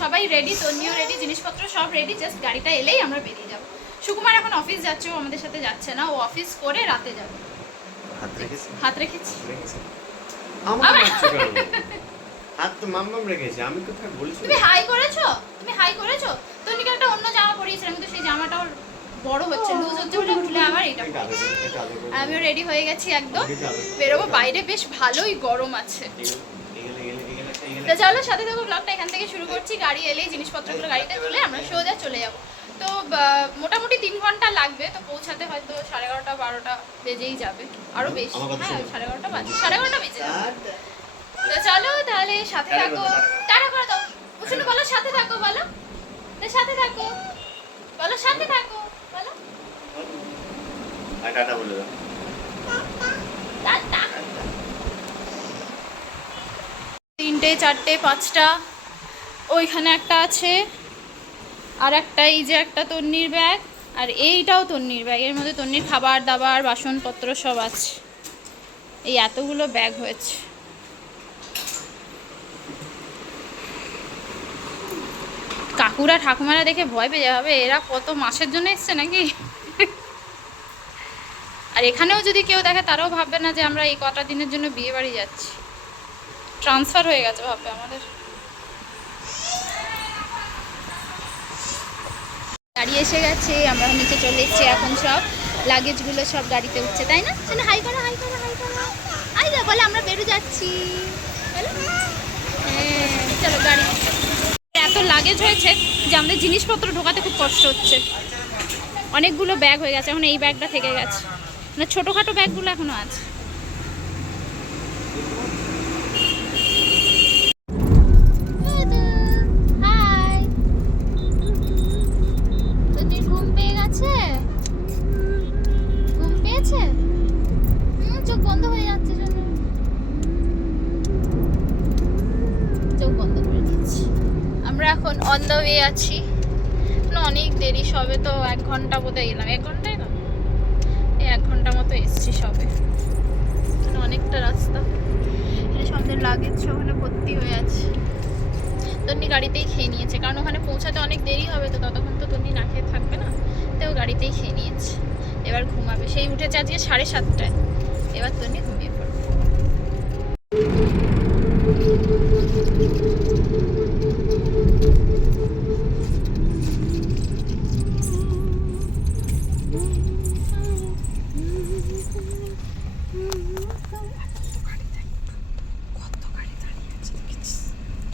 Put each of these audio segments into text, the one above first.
সবাই ready তন্নিও ready জিনিসপত্র সব রেডি জাস্ট গাড়িটা এলেই আমরা বেরিয়ে যাব। সুকুমার এখন অফিস যাচ্ছে ও আমাদের সাথে যাচ্ছে না ও অফিস করে রাতে যাবে। হাত রেখেছি? হাত রেখেছি। হাত তো মাম্মাম রেখেছে আমি কোথায় বলছি? তুমি হাই করেছ? তুমি হাই করেছ? তন্নিকে একটা অন্য জামা পরিয়েছিলাম কিন্তু সেই জামাটা ওর বড় হচ্ছে লুজ হচ্ছে বলে উঠলে আবার এটা। আমিও রেডি হয়ে গেছি একদম। বেরোবো বাইরে বেশ ভালোই গরম আছে এগুলো- এগুলো- এগুলো- এগুলো- এগুলো- তো চলো সাথে থাকো ব্লগটা এখান থেকে শুরু করছি। গাড়ি এলেই জিনিসপত্রগুলো গাড়িতে তুলে আমরা সোজা চলে যাব। তো মোটামুটি তিন ঘণ্টা লাগবে তো পৌঁছাতে হয়তো সাড়ে এগারোটা বারোটা বেজেই যাবে। আরও বেশি। হ্যাঁ সাড়ে এগারোটা বাজে। সাড়ে এগারোটা বেজে যাবে। তো চলো তাহলে সাথে থাকো। টাটা করে দাও। বলো সাথে থাকো বলো। তো সাথে থাকো। বলো সাথে থাকো বলো। টাটা বলে দাও টাটা তিনটে চারটে, পাঁচটা। ওইখানে একটা আছে। আর একটা এই যে একটা তন্নির ব্যাগ। আর এইটাও তন্নির ব্যাগ। এর মধ্যে তন্নির খাবার, দাবার, বাসনপত্র সব আছে। এই এতগুলো ব্যাগ হয়েছে। কাকুরা ঠাকুমারা দেখে ভয় পেয়ে যাবে। এরা কত মাসের জন্য এসছে নাকি? আর এখানেও যদি কেউ দেখে, তারাও ভাববে না যে আমরা এই কটা দিনের জন্য বিয়ে বাড়ি যাচ্ছি। ট্রান্সফার হয়ে গেছে ভাববে আমাদের। গাড়ি এসে গেছে আমরা নিচে চলে এসেছি এখন সব। লাগেজগুলো সব গাড়িতে উঠছে তাই না? হাই করো হাই করো হাই করো। হাই দা বলে আমরা বেরো যাচ্ছি? হ্যাঁ চলো গাড়ি। এত লাগেজ হয়েছে যে আমাদের জিনিসপত্র ঢোকাতে খুব কষ্ট হচ্ছে। অনেকগুলো ব্যাগ হয়ে গেছে এখন এই ব্যাগটা থেকে গেছে। মানে ছোটোখাটো ব্যাগগুলো এখনও আছে হাই তোদের গেছে ঘুম পেয়েছে? চোখ বন্ধ হয়ে যাচ্ছে চোখ বন্ধ করে দিচ্ছি। আমরা এখন অন দ্য ওয়ে আছি। অনেক দেরি, সবে তো এক ঘণ্টা বোধহয় এলাম। এক ঘন্টাই না? এই এক ঘণ্টা মতো এসছি সবে। অনেকটা রাস্তা। সবদের লাগেজ ওখানে ভর্তি হয়ে আছে। তন্নি গাড়িতেই খেয়ে নিয়েছে। কারণ ওখানে পৌঁছাতে অনেক দেরি হবে, তো ততক্ষণ তো তন্নি না খেয়ে থাকবে না, তো গাড়িতেই খেয়ে নিয়েছে। এবার ঘুমাবে। সেই উঠেছে আজকে সাড়ে সাতটায়। এবার তন্নি ঘুমিয়ে পড়বে।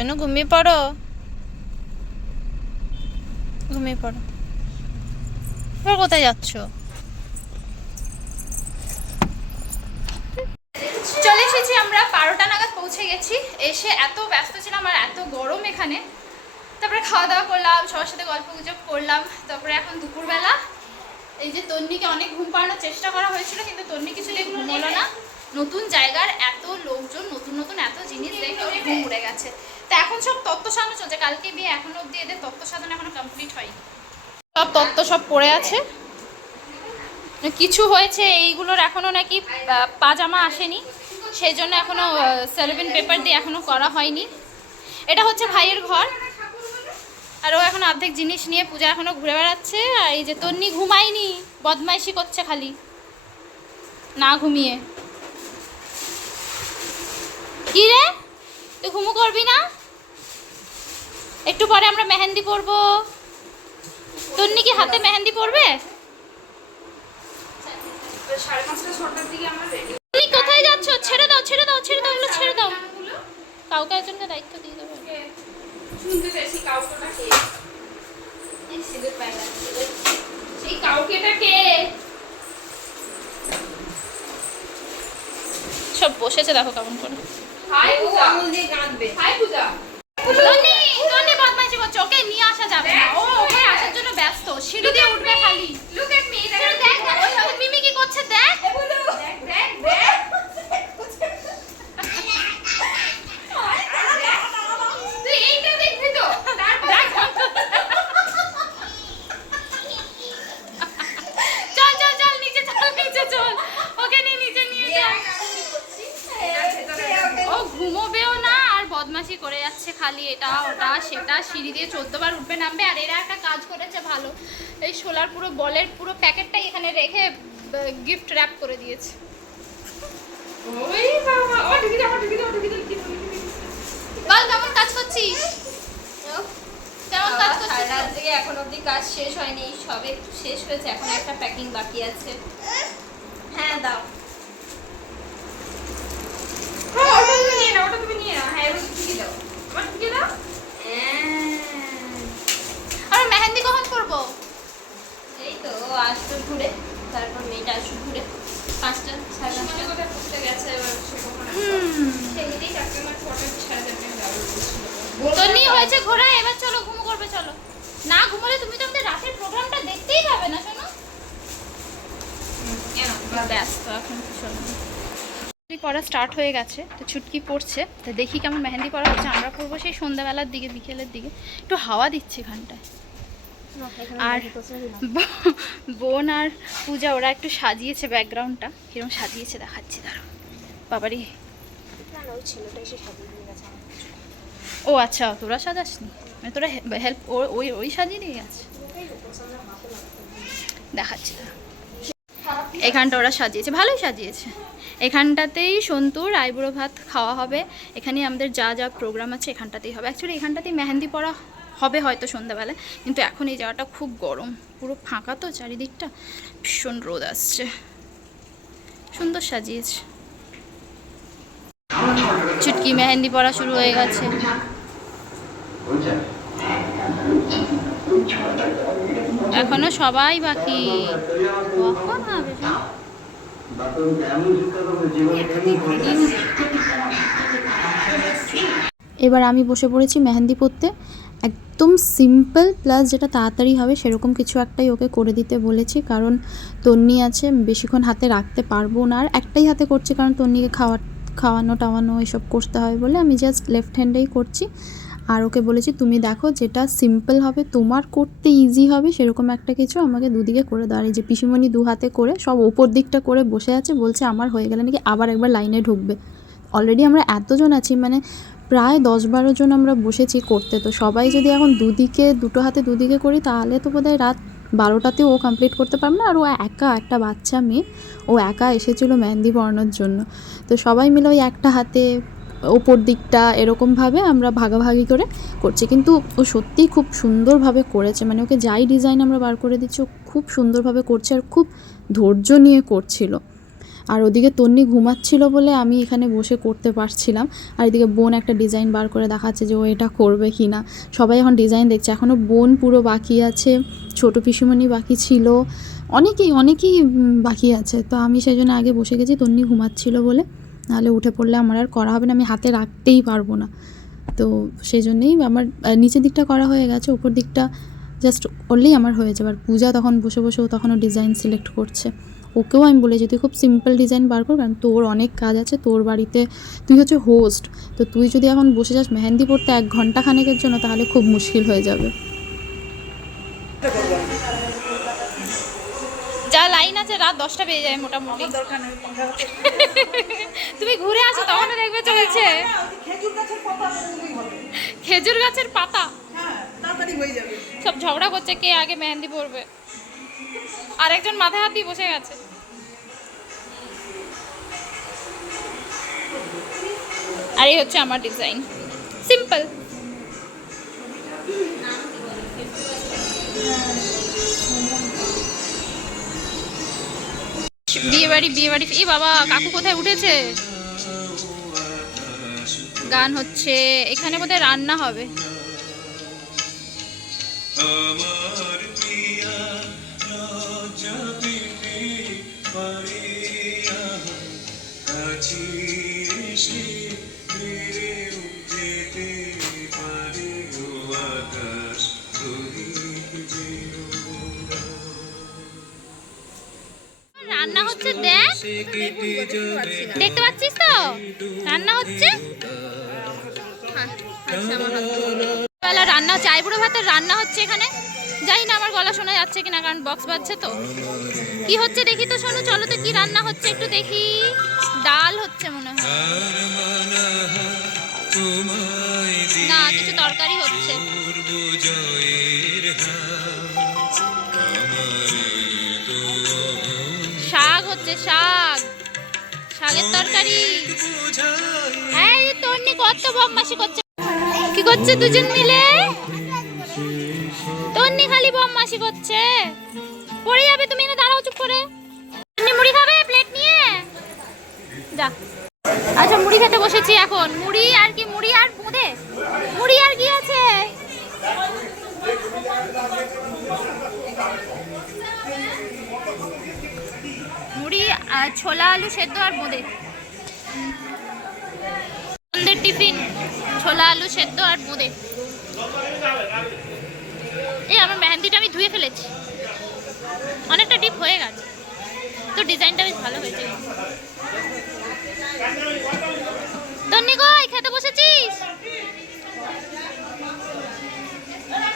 শোনো, ঘুমিয়ে পড়ো। ঘুমিয়ে পড়ো। এবার কোথায় যাচ্ছ? চলে এসেছি আমরা, বারোটা নাগাদ পৌঁছে গেছি। এসে এত ব্যস্ত ছিলাম আর এত গরম এখানে। তারপরে খাওয়া দাওয়া করলাম, সবার সাথে গল্প গুজব করলাম। তারপরে এখন দুপুরবেলা। এই যে তন্নিকে অনেক ঘুম পাড়ানোর চেষ্টা করা হয়েছিল, কিন্তু তন্নি কিছুতেই ঘুমোলো না। নতুন জায়গার এত লোকজন, নতুন নতুন এত জিনিস দেখে ঘুম উড়ে গেছে। তো এখন সব তত্ত্ব সাজানো চলছে। কালকে বিয়ে, এখনও অবধি এদের তত্ত্ব সাজানো এখনও কমপ্লিট হয়নি। সব তত্ত্ব সব পড়ে আছে। কিছু হয়েছে, এইগুলোর এখনও নাকি পাজামা আসেনি। সেই জন্য এখনও সেলোভিন পেপার দিয়ে এখনও করা হয়নি। এটা হচ্ছে ভাইয়ের ঘর। আর ও এখন অর্ধেক জিনিস নিয়ে পূজা এখনও ঘুরে বেড়াচ্ছে। আর এই যে তন্নি ঘুমায়নি, বদমাইশি করছে খালি। না ঘুমিয়ে। কি রে? তুই ঘুমু করবি না? একটু পরে আমরা মেহেন্দি পরবো। তন্নি কি হাতে মেহেন্দি পরবে? তুমি কোথায় যাচ্ছ? ছেড়ে দাও ছেড়ে দাও ছেড়ে দাও এগুলো ছেড়ে দাও। কাউকে একজনকে দায়িত্ব দিয়ে দেবো। শুনতে চাইছি কাউকেটা কে। সেই কাউকেটা কে সব বসেছে দেখো কেমন করে। হাই পূজা আঙুল দিয়ে গাঁথবে হাই পূজা টনি টনি বদমাইশি করছে ওকে নিয়ে আসা যাবে না ও ওকে আসার জন্য ব্যস্ত সিঁড়ি দিয়ে উঠবে খালি লুক এট মি দেখ দেখ ওই ওই মিমি কি করছে দেখ দেখ দেখ দেখ তুই এইটা দেখবি তো তারপর এটা ওটা সেটা সিঁড়ি দিয়ে চোদ্দবার উঠবে নামবে আর এরা একটা কাজ করেছে ভালো। এই সোলার পুরো বলের পুরো প্যাকেটটাই এখানে রেখে গিফট র্যাপ করে দিয়েছে। বল কেমন কাজ করছিস? কেমন কাজ করছিস? রাত থেকে এখন অবধি কাজ শেষ হয়নি সবে শেষ হয়েছে এখন একটা প্যাকিং বাকি আছে। হ্যাঁ দাও হ্যাঁ, ওটা তুমি নিয়ে নাও ওটা তুমি নিয়ে নাও হ্যাঁ এবার ঢুকে দাও। আমার ঢুকে দাও। আর মেহেন্দি কখন করব? এই তো আসবে ঘুরে। তারপর মেয়েটা আসবে ঘুরে। পাঁচটা সাড়ে পাঁচটা। কোথায় পড়তে গেছে এবার সে কখন আসবে? সে নিজেই চারটে আমার ছটা সাড়ে চারটে তো নিয়ে হয়েছে ঘোরা এবার চলো ঘুমো করবে চলো। না ঘুমোলে তুমি তো আমাদের রাতের প্রোগ্রামটা দেখতেই পাবে না শোনো। ব্যস্ত এখন চলো মেহেন্দি পড়া স্টার্ট হয়ে গেছে, তো ছুটকি পড়ছে, তো দেখি কেমন মেহেন্দি পড়া হচ্ছে, আমরা পড়ব সেই সন্ধ্যাবেলার দিকে, বিকেলের দিকে। একটু হাওয়া দিচ্ছে এখানটায় আর বোন আর পূজা, ওরা একটু সাজিয়েছে ব্যাকগ্রাউন্ডটা কীরকম সাজিয়েছে দেখাচ্ছি, দাঁড়াও। বাবারি। ও আচ্ছা তোরা সাজাসনি? মানে তোরা হেল্প ওই ওই সাজিয়ে দিয়ে গেছে দেখাচ্ছি। এখানটা ওরা সাজিয়েছে, ভালোই সাজিয়েছে। এখানটাতেই সন্তুর আইবুড়ো ভাত খাওয়া হবে। এখানে আমাদের যা যা প্রোগ্রাম আছে এখানটাতেই হবে। অ্যাকচুয়ালি এখানটাতেই মেহেন্দি পড়া হবে হয়তো সন্ধ্যাবেলায় কিন্তু এখন এই জায়গাটা খুব গরম, পুরো ফাঁকা তো চারিদিকটা। ভীষণ রোদ আসছে। সুন্দর সাজিয়েছে। চুটকি মেহেন্দি পড়া শুরু হয়ে গেছে। এখনও সবাই বাকি। কখন হবে? এবার আমি বসে পড়েছি মেহেন্দি পরতে। একদম সিম্পল প্লাস যেটা তাড়াতাড়ি হবে সেরকম কিছু একটাই ওকে করে দিতে বলেছি কারণ তন্নি আছে বেশিক্ষণ হাতে রাখতে পারব না। আর একটাই হাতে করছি কারণ তন্নিকে খাওয়া খাওয়ানো টাওয়ানো এসব করতে হয় বলে আমি জাস্ট লেফট হ্যান্ডেই করছি। আর ওকে বলেছি, তুমি দেখো যেটা সিম্পল হবে, তোমার করতে ইজি হবে, সেরকম একটা কিছু আমাকে দুদিকে করে এই যে পিসিমণি দু হাতে করে সব ওপর দিকটা করে বসে আছে, বলছে, আমার হয়ে গেলে নাকি আবার একবার লাইনে ঢুকবে। অলরেডি আমরা এতজন আছি মানে প্রায় দশ বারো জন আমরা বসেছি করতে। তো সবাই যদি এখন দুদিকে, দুটো হাতে দুদিকে করি, তাহলে তো বোধহয় রাত বারোটাতে ও কমপ্লিট করতে পারবে না। আর ও একা একটা বাচ্চা মেয়ে, ও একা এসেছিল মেহেন্দি পড়ানোর জন্য। তো সবাই মিলে ওই একটা হাতে ওপর দিকটা এরকমভাবে আমরা ভাগাভাগি করে করছি। কিন্তু ও সত্যিই খুব সুন্দরভাবে করেছে। মানে ওকে যাই ডিজাইন আমরা বার করে দিচ্ছি, ও খুব সুন্দরভাবে করছে আর খুব ধৈর্য নিয়ে করছিল। আর ওদিকে তন্নি ঘুমাচ্ছিল বলে আমি এখানে বসে করতে পারছিলাম। আর এদিকে বোন একটা ডিজাইন বার করে দেখাচ্ছে যে ও এটা করবে কি না সবাই এখন ডিজাইন দেখছে। এখনও বোন পুরো বাকি আছে, ছোট পিসুমণি বাকি ছিল। অনেকেই অনেকেই বাকি আছে। তো আমি সেই জন্য আগে বসে গেছি, তন্নি ঘুমাচ্ছিল বলে। নাহলে উঠে পড়লে আমার আর করা হবে না, আমি হাতে রাখতেই পারব না। তো সেই জন্যেই আমার নিচের দিকটা করা হয়ে গেছে, উপর দিকটা জাস্ট করলেই আমার হয়ে যাবে। আর পূজা তখন বসে বসে ও তখনও ডিজাইন সিলেক্ট করছে। ওকেও আমি বলেছি তুই খুব সিম্পল ডিজাইন বার কর, কারণ তোর অনেক কাজ আছে, তোর বাড়িতে তুই হচ্ছে হোস্ট তো তুই যদি এখন বসে যাস মেহেন্দি পড়তে এক ঘণ্টা খানেকের জন্য, তাহলে খুব মুশকিল হয়ে যাবে। আছে রাত দশটা বেজে যায় মোটামুটি। তুমি ঘুরে আসো তখন দেখবে চলছে। খেজুর গাছের পাতা হ্যাঁ সব ঝগড়া করছে কে আগে মেহেন্দি পরবে? আর একজন মাথায় হাত দিয়ে বসে গেছে। আর এই হচ্ছে আমার ডিজাইন সিম্পল বিয়ে বাড়ি বিয়ে বাড়ি এই বাবা, কাকু কোথায় উঠেছে? গান হচ্ছে, এখানে বোধহয় রান্না হবে। আমার প্রিয়া রান্না হচ্ছে, দেখ। দেখতে পাচ্ছিস তো? রান্না হচ্ছে। বেলা রান্না হচ্ছে আইবুড়ো ভাতের রান্না হচ্ছে এখানে। জানি না আমার গলা শোনা যাচ্ছে কিনা, কারণ বক্স বাজছে তো। কি হচ্ছে দেখি তো শোনো, চলো তো কি রান্না হচ্ছে একটু দেখি। ডাল হচ্ছে মনে হয়। না, কিছু তরকারি হচ্ছে। শাক, শাকের তরকারি। এই তন্নি কত বদমাশি করছে। কি করছে দুজন মিলে? তন্নি খালি বদমাশি করছে। পড়ে যাবে তুমি না, দাঁড়াও চুপ করে। তন্নি মুড়ি খাবে প্লেট নিয়ে? যা। আচ্ছা মুড়ি খেতে বসেছি এখন। মুড়ি আর কি, মুড়ি আর বোঁদে? মুড়ি আর কি আছে? ছোলা, আলু সেদ্ধ আর বোঁদে। সন্ধ্যের টিফিন, ছোলা, আলু সেদ্ধ আর বোঁদে। এই আমার মেহেন্দিটা আমি ধুয়ে ফেলেছি। অনেকটা ডিপ হয়ে গেছে। তো ডিজাইনটা বেশ ভালো হয়েছে। খেতে বসেছিস?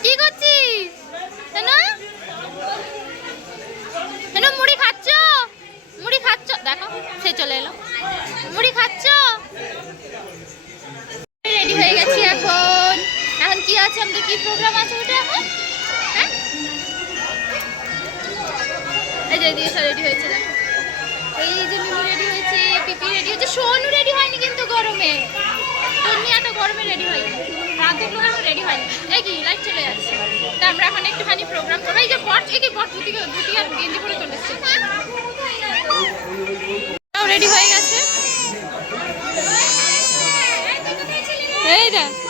কি করছিস? কেন কেন মুড়ি খাচ্ছ মুড়ি খাচ্ছ দেখো, সে চলে এলো। মুড়ি খাচ্ছ? রেডি হয়ে গেছি এখন। এখন কি আছে? আমাদের কি প্রোগ্রাম আছে ওটা এখন? হ্যাঁ? এই যে দিশা রেডি হয়েছে, দেখো। এই যে, মিমি রেডি হয়েছে, পিপি রেডি হয়েছে। সোনু রেডি হয়নি কিন্তু গরমে। তন্নি এত গরমে রেডি হয়নি। রাত দেখল এখন রেডি হয়নি। এই কি লাইট চলে যাচ্ছে। তা আমরা এখন একটুখানি প্রোগ্রাম করব। এই যে বট এই বট ধুতি ধুতি আর গেঞ্জি চলে এসছে। রেডি হয়ে গেছে? এই দেখ।